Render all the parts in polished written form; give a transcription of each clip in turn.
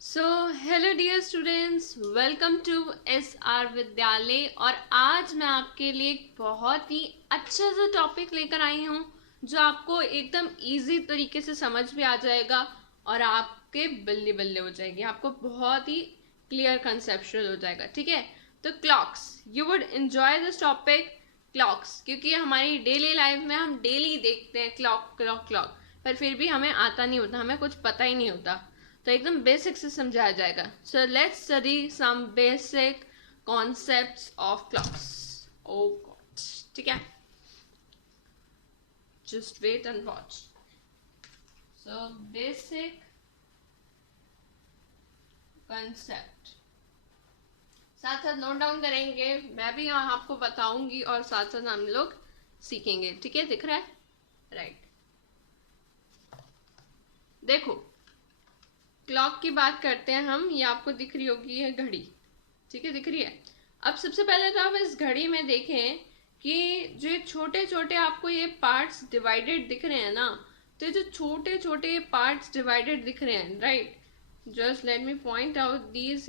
So hello dear students, welcome to SR Vidyalaya. और आज मैं आपके लिए एक बहुत ही अच्छा सा टॉपिक लेकर आई हूँ जो आपको एकदम इजी तरीके से समझ भी आ जाएगा और आपके बल्ले बल्ले हो जाएगी। आपको बहुत ही क्लियर कंसेप्चुअल हो जाएगा। ठीक है, तो clocks, you would enjoy this topic clocks, क्योंकि हमारी डेली लाइफ में हम डेली देखते हैं क्लॉक क्लॉक क्लॉक, पर फिर भी हमें आता नहीं होता, हमें कुछ पता ही नहीं होता। तो एकदम बेसिक से समझाया जाएगा। So let's study some basic concepts of clocks. Oh God, ठीक है, just wait and watch. So basic concept साथ साथ नोट डाउन करेंगे, मैं भी यहाँ आपको बताऊंगी और साथ साथ हम लोग सीखेंगे। ठीक है, दिख रहा है? राइट, देखो क्लॉक की बात करते हैं हम। ये आपको दिख रही होगी है घड़ी, ठीक है, दिख रही है। अब सबसे पहले तो आप इस घड़ी में देखें कि जो छोटे छोटे आपको ये पार्ट्स डिवाइडेड दिख रहे हैं ना, तो ये जो छोटे छोटे पार्ट्स डिवाइडेड दिख रहे हैं, right, just let me point out these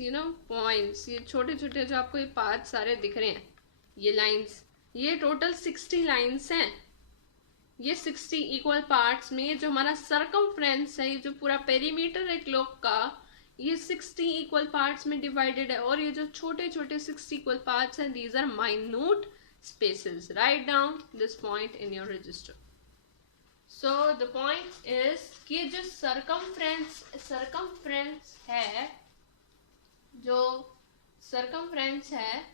points. ये छोटे छोटे जो आपको ये पार्ट्स सारे दिख रहे हैं, ये लाइन्स, ये टोटल 60 लाइन्स हैं। ये 60 इक्वल पार्ट्स में जो हमारा सरकमफ्रेंस है, ये जो पूरा पेरीमीटर है क्लॉक का, ये 60 इक्वल पार्ट्स में डिवाइडेड है। और ये जो छोटे छोटे 60 इक्वल पार्ट्स हैं, these are minute spaces. Write down this point in your register. So the point is कि जो सरकमफ्रेंस है, जो सरकमफ्रेंस है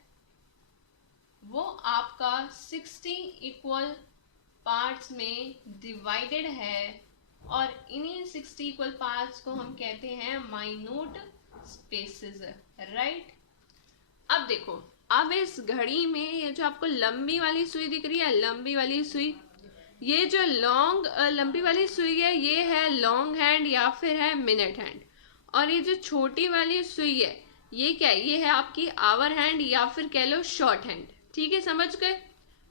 वो आपका 60 इक्वल पार्ट्स में डिवाइडेड है, और इन्हीं 60 इक्वल पार्ट्स को हम कहते हैं माइन्यूट स्पेसेस। राइट, अब देखो, अब इस घड़ी में ये जो आपको लंबी वाली सुई दिख रही है, लंबी वाली सुई, ये जो लंबी वाली सुई है, ये है लॉन्ग हैंड या फिर है मिनट हैंड। और ये जो छोटी वाली सुई है, ये क्या है? ये है आपकी आवर हैंड या फिर कह लो शॉर्ट हैंड। ठीक है, समझ गए?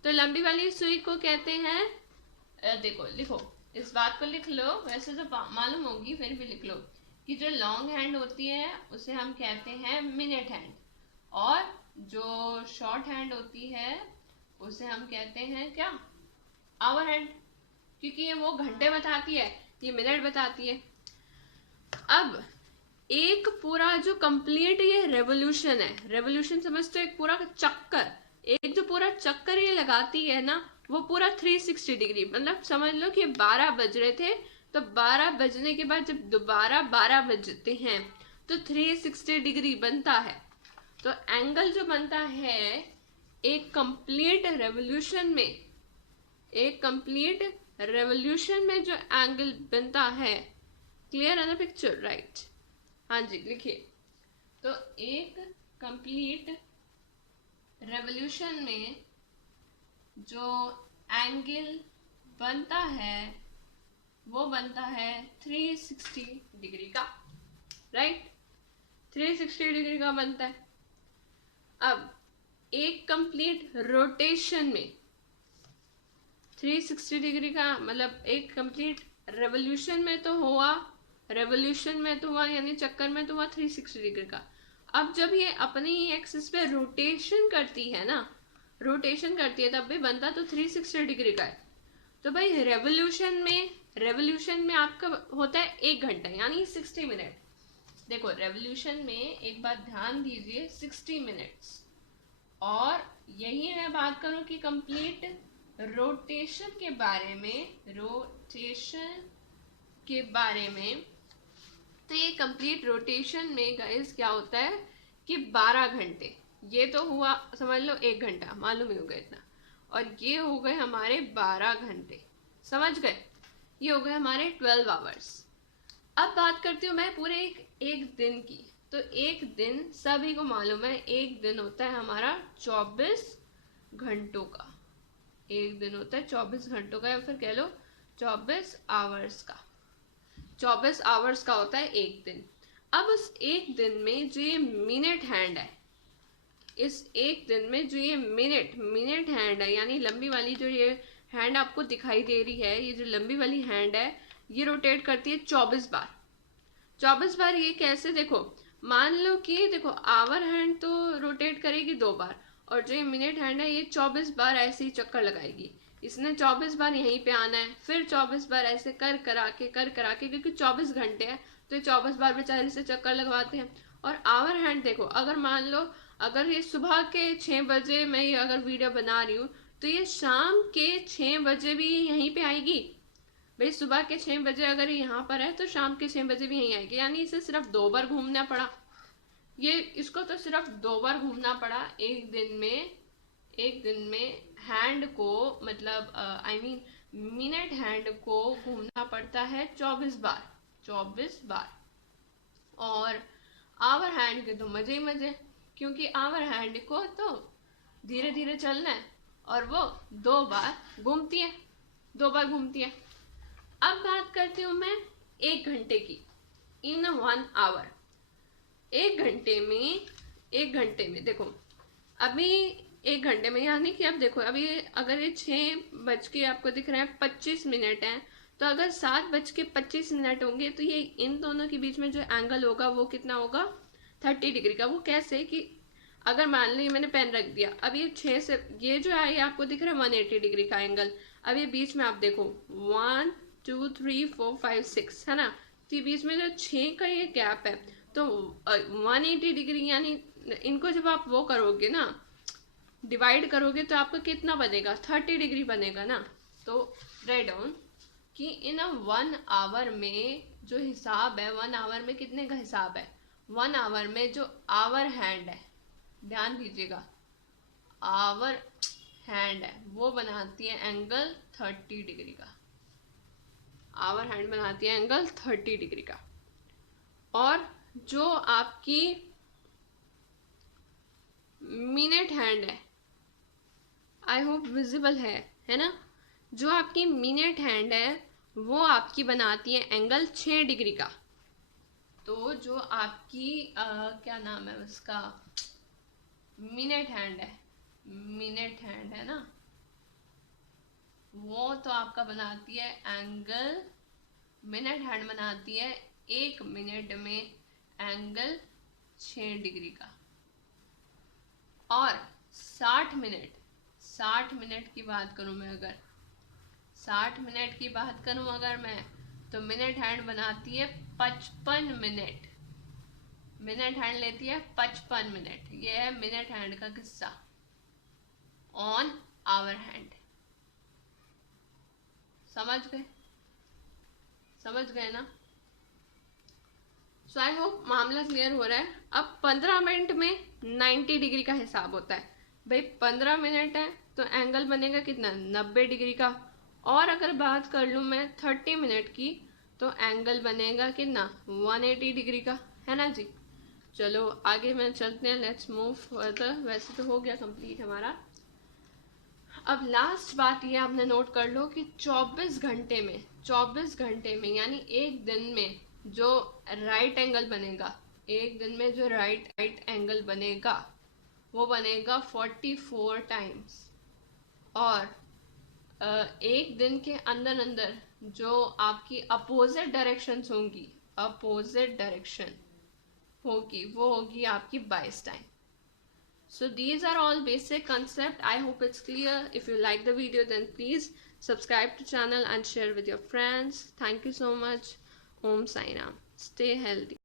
तो लंबी वाली सुई को कहते हैं, देखो लिखो, इस बात को लिख लो, वैसे तो मालूम होगी फिर भी लिख लो, कि जो लॉन्ग हैंड होती है उसे हम कहते हैं मिनट हैंड, और जो शॉर्ट हैंड होती है उसे हम कहते हैं क्या? आवर हैंड, क्योंकि ये वो घंटे बताती है, ये मिनट बताती है। अब एक पूरा जो कंप्लीट ये रेवोल्यूशन है, रेवोल्यूशन समझते हो, एक पूरा चक्कर, एक जो पूरा चक्कर ये लगाती है ना, वो पूरा 360 डिग्री, मतलब समझ लो कि 12 बज रहे थे, तो 12 बजने के बाद जब दोबारा 12 बजते हैं तो 360 डिग्री बनता है। तो एंगल जो बनता है एक कंप्लीट रेवोल्यूशन में, एक कंप्लीट रेवोल्यूशन में जो एंगल बनता है, क्लियर है ना पिक्चर? राइट, हाँ जी, लिखिए। तो एक कंप्लीट रेवोल्यूशन में जो एंगल बनता है वो बनता है 360 डिग्री का। राइट, 360 डिग्री का बनता है। अब एक कंप्लीट रोटेशन में 360 डिग्री का मतलब एक कंप्लीट रेवोल्यूशन में तो हुआ, रेवोल्यूशन में तो हुआ यानी चक्कर में तो हुआ 360 डिग्री का। अब जब ये अपनी एक्सिस पे रोटेशन करती है ना, रोटेशन करती है, तब भी बनता तो 360 डिग्री का है। तो भाई रेवोल्यूशन में आपका होता है 1 घंटा यानी 60 मिनट। देखो रेवोल्यूशन में एक बात ध्यान दीजिए, 60 मिनट्स। और यही मैं बात करूं कि कंप्लीट रोटेशन के बारे में, रोटेशन के बारे में, तो ये कंप्लीट रोटेशन में गाइस क्या होता है कि 12 घंटे, ये तो हुआ समझ लो 1 घंटा, मालूम ही होगा इतना, और ये हो गए हमारे 12 घंटे, समझ गए? ये हो गए हमारे 12 आवर्स। अब बात करती हूँ मैं पूरे एक दिन की। तो एक दिन सभी को मालूम है, एक दिन होता है हमारा 24 घंटों का। एक दिन होता है 24 घंटों का, या फिर कह लो 24 आवर्स का। 24 आवर्स का होता है एक दिन। अब उस एक दिन में जो ये मिनट हैंड है, इस एक दिन में जो ये मिनट हैंड है, यानी लंबी वाली जो ये हैंड आपको दिखाई दे रही है, ये जो लंबी वाली हैंड है, ये रोटेट करती है 24 बार। 24 बार ये कैसे, देखो मान लो कि देखो आवर हैंड तो रोटेट करेगी 2 बार, और जो ये मिनट हैंड है ये 24 बार ऐसे ही चक्कर लगाएगी। इसने 24 बार यहीं पे आना है, फिर 24 बार ऐसे कर करा के, क्योंकि 24 घंटे है तो ये 24 बार बेचारे से चक्कर लगवाते हैं। और आवर हैंड देखो, अगर मान लो अगर ये सुबह के 6 बजे मैं ये अगर वीडियो बना रही हूँ तो ये शाम के 6 बजे भी यहीं पे आएगी। भाई सुबह के 6 बजे अगर यहाँ पर है तो शाम के 6 बजे भी यहीं आएगी, यानी इसे सिर्फ 2 बार घूमना पड़ा। ये इसको तो सिर्फ 2 बार घूमना पड़ा एक दिन में हैंड को, मतलब आई मीन मिनट हैंड को घूमना पड़ता है 24 बार। और आवर हैंड के तो मजे ही मजे, क्योंकि आवर हैंड को तो धीरे धीरे चलना है और वो 2 बार घूमती है। अब बात करती हूँ मैं 1 घंटे की। इन 1 आवर, 1 घंटे में देखो, अभी 1 घंटे में यानी कि अब देखो, अभी अगर ये 6 बज के आपको दिख रहा है 25 मिनट है, तो अगर 7 बज के 25 मिनट होंगे तो ये इन दोनों के बीच में जो एंगल होगा वो कितना होगा, 30 डिग्री का। वो कैसे कि अगर मान लो मैंने पेन रख दिया, अब ये 6 से ये जो है ये आपको दिख रहा है 180 डिग्री का एंगल। अब ये बीच में आप देखो 1 2 3 4 5 6 है ना, तो ये बीच में जो 6 का ये गैप है तो 180 डिग्री, यानी इनको जब आप वो करोगे ना, डिवाइड करोगे तो आपका कितना बनेगा, 30 डिग्री बनेगा ना। तो राइट डाउन कि इन 1 आवर में जो हिसाब है, 1 आवर में कितने का हिसाब है, 1 आवर में जो आवर हैंड है, ध्यान दीजिएगा, आवर हैंड है वो बनाती है एंगल 30 डिग्री का। आवर हैंड बनाती है एंगल 30 डिग्री का। और जो आपकी मिनट हैंड है, आई होप विजिबल है ना, जो आपकी मिनट हैंड है वो आपकी बनाती है एंगल 6 डिग्री का। तो जो आपकी क्या नाम है उसका, मिनट हैंड है ना, वो तो आपका बनाती है एंगल, मिनट हैंड बनाती है 1 मिनट में एंगल 6 डिग्री का। और 60 मिनट की बात करूं मैं, अगर 60 मिनट की बात करूं अगर मैं, तो मिनट हैंड बनाती है 55 मिनट। मिनट हैंड लेती है 55 मिनट। ये है मिनट हैंड का किस्सा ऑन आवर हैंड। समझ गए ना। सो आई होप मामला क्लियर हो रहा है। अब 15 मिनट में 90 डिग्री का हिसाब होता है। भाई 15 मिनट है तो एंगल बनेगा कितना, 90 डिग्री का। और अगर बात कर लूँ मैं 30 मिनट की, तो एंगल बनेगा कितना, 180 डिग्री का, है ना जी। चलो आगे में चलते हैं, लेट्स मूव फर्दर। वैसे तो हो गया कंप्लीट हमारा। अब लास्ट बात ये आपने नोट कर लो कि 24 घंटे में यानी एक दिन में जो राइट एंगल बनेगा, एक दिन में जो राइट एंगल बनेगा वो बनेगा 44 टाइम्स। और एक दिन के अंदर जो आपकी अपोजिट डायरेक्शंस होंगी, वो होगी आपकी 22 time. So these are all basic concept. I hope it's clear. If you like the video, then please subscribe to channel and share with your friends. Thank you so much. Om Sai Ram. Stay healthy.